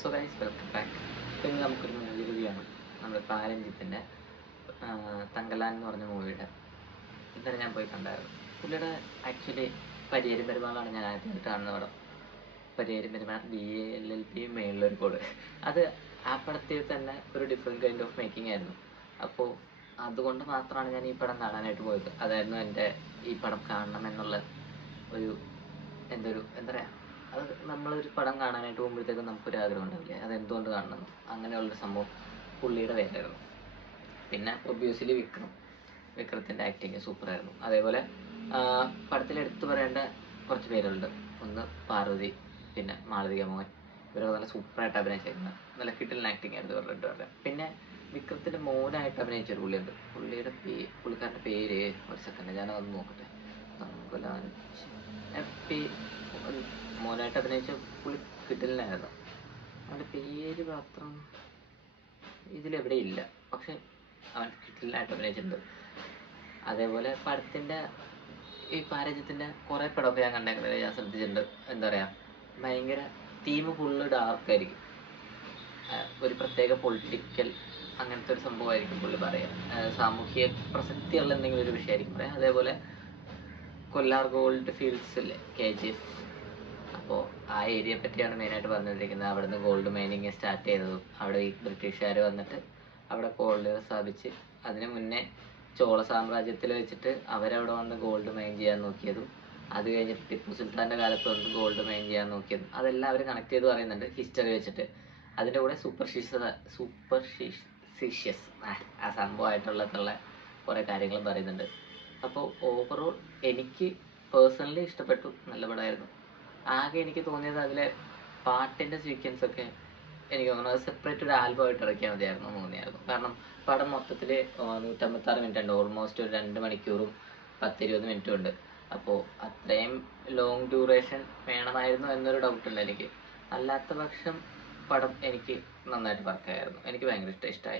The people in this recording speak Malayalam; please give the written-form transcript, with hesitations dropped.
So guys, welcome back. ഇന്ന് നമുക്കൊരു മൂവി റിവ്യൂ ആണ്. നമ്മുടെ പാരഞ്ജിത്തിൻ്റെ തങ്കലാൻ എന്ന് പറഞ്ഞ മൂവിയുടെ ഇന്നലെ ഞാൻ പോയി കണ്ടായിരുന്നു. പുള്ളിയുടെ ആക്ച്വലി പരിയേരും പെരുമാളാണ് ഞാൻ ആദ്യമായിട്ട് കാണുന്ന പടം. പരിയേരും പെരുമാൾ DALLP മേളിലൊരു കോഡ്. അത് ആ പടത്തിൽ തന്നെ ഒരു ഡിഫറെൻറ്റ് കൈൻഡ് ഓഫ് മേക്കിംഗ് ആയിരുന്നു. അപ്പോൾ അതുകൊണ്ട് മാത്രമാണ് ഞാൻ ഈ പടം കാണാനായിട്ട് പോയത്. അതായിരുന്നു എൻ്റെ ഈ പടം കാണണം എന്നുള്ള ഒരു എന്താ പറയുക, അത് നമ്മളൊരു പടം കാണാനായിട്ട് പോകുമ്പോഴത്തേക്കും നമുക്കൊരു ആഗ്രഹം ഉണ്ടാവില്ലേ, അതെന്തുകൊണ്ട് കാണണം, അങ്ങനെയുള്ളൊരു സംഭവം പുള്ളിയുടെ പേരായിരുന്നു. പിന്നെ ഒബ്വിയസ്ലി വിക്രത്തിൻ്റെ ആക്ടിങ് സൂപ്പറായിരുന്നു. അതേപോലെ പടത്തിൽ എടുത്തു പറയേണ്ട കുറച്ച് പേരുണ്ട്. ഒന്ന് പാർവതി, പിന്നെ മാളവിക മോഹൻ. ഇവരൊക്കെ നല്ല സൂപ്പറായിട്ട് അഭിനയിച്ചിരുന്നു. നല്ല കിടിലൻ ആക്ടിങ് ആയിരുന്നു ഇവരുടെ രണ്ടുപേരുടെ. പിന്നെ വിക്രത്തിൻ്റെ മോനായിട്ട് അഭിനയിച്ചൊരു പുള്ളിയുണ്ട്. പുള്ളിക്കാരൻ്റെ പേര് ഒരു സെക്കൻഡ് ഞാനതൊന്ന് നോക്കട്ടെ. തങ്കലാൻ മോനായിട്ട് അഭിനയിച്ച പുള്ളി കിടിലനായിരുന്നു. അവൻ്റെ പേര് മാത്രം ഇതിലെവിടെ ഇല്ല, പക്ഷെ അവൻ കിടിലനായിട്ട് അഭിനയിച്ചിട്ടുണ്ട്. അതേപോലെ പടത്തിൻ്റെ ഈ പാരഞ്ജിത്തിൻ്റെ കുറേ പടമൊക്കെ ഞാൻ കണ്ടേക്കുന്നത് ഞാൻ ശ്രദ്ധിച്ചിട്ടുണ്ട്. എന്താ പറയുക, ഭയങ്കര തീം ഫുള്ള് ഡാർക്കായിരിക്കും. ഒരു പ്രത്യേക പൊളിറ്റിക്കൽ അങ്ങനത്തെ ഒരു സംഭവമായിരിക്കും പുള്ളി പറയുക. സാമൂഹ്യ പ്രസക്തിയുള്ള എന്തെങ്കിലും ഒരു വിഷയമായിരിക്കും പറയാം. അതേപോലെ കൊല്ലാർ ഗോൾഡ് ഫീൽഡ്സില്ലേ, KGF, അപ്പോൾ ആ ഏരിയയെ പറ്റിയാണ് മെയിനായിട്ട് പറഞ്ഞുകൊണ്ടിരിക്കുന്നത്. അവിടുന്ന് ഗോൾഡ് മൈനിങ് സ്റ്റാർട്ട് ചെയ്തതും അവിടെ ഈ ബ്രിട്ടീഷുകാർ വന്നിട്ട് അവിടെ ഗോൾഡ് സ്ഥാപിച്ച് അതിന് മുന്നേ ചോള സാമ്രാജ്യത്തിൽ വെച്ചിട്ട് അവരവിടെ വന്ന് ഗോൾഡ് മൈൻ ചെയ്യാൻ നോക്കിയതും അത് കഴിഞ്ഞിട്ട് ടിപ്പു സുൽത്താൻ്റെ കാലത്ത് വന്ന് ഗോൾഡ് മൈൻ ചെയ്യാൻ നോക്കിയതും അതെല്ലാം അവർ കണക്ട് ചെയ്ത് പറയുന്നുണ്ട് ഹിസ്റ്ററി വെച്ചിട്ട്. അതിൻ്റെ കൂടെ സൂപ്പർഷിഷ്യസ് ആ സംഭവമായിട്ടുള്ള കുറേ കാര്യങ്ങളും പറയുന്നുണ്ട്. അപ്പോൾ ഓവറോൾ എനിക്ക് പേഴ്സണലി ഇഷ്ടപ്പെട്ടു. നല്ല പടമായിരുന്നു. ആകെ എനിക്ക് തോന്നിയത് അതിലെ പാട്ടിൻ്റെ സീക്വൻസൊക്കെ എനിക്ക് തോന്നുന്നത് സെപ്പറേറ്റ് ഒരു ആൽബമായിട്ട് ഇറക്കിയാൽ മതിയായിരുന്നു തോന്നിയായിരുന്നു. കാരണം പടം മൊത്തത്തിൽ 156 മിനിറ്റ് ഉണ്ട്. ഓൾമോസ്റ്റ് ഒരു 2 മണിക്കൂറും 10-20 മിനിറ്റും ഉണ്ട്. അപ്പോൾ അത്രയും ലോങ് ഡ്യൂറേഷൻ വേണമായിരുന്നു എന്നൊരു ഡൗട്ടുണ്ട് എനിക്ക്. അല്ലാത്ത പക്ഷം പടം എനിക്ക് നന്നായിട്ട് വർക്കായിരുന്നു. എനിക്ക് ഭയങ്കര ഇഷ്ടമായി.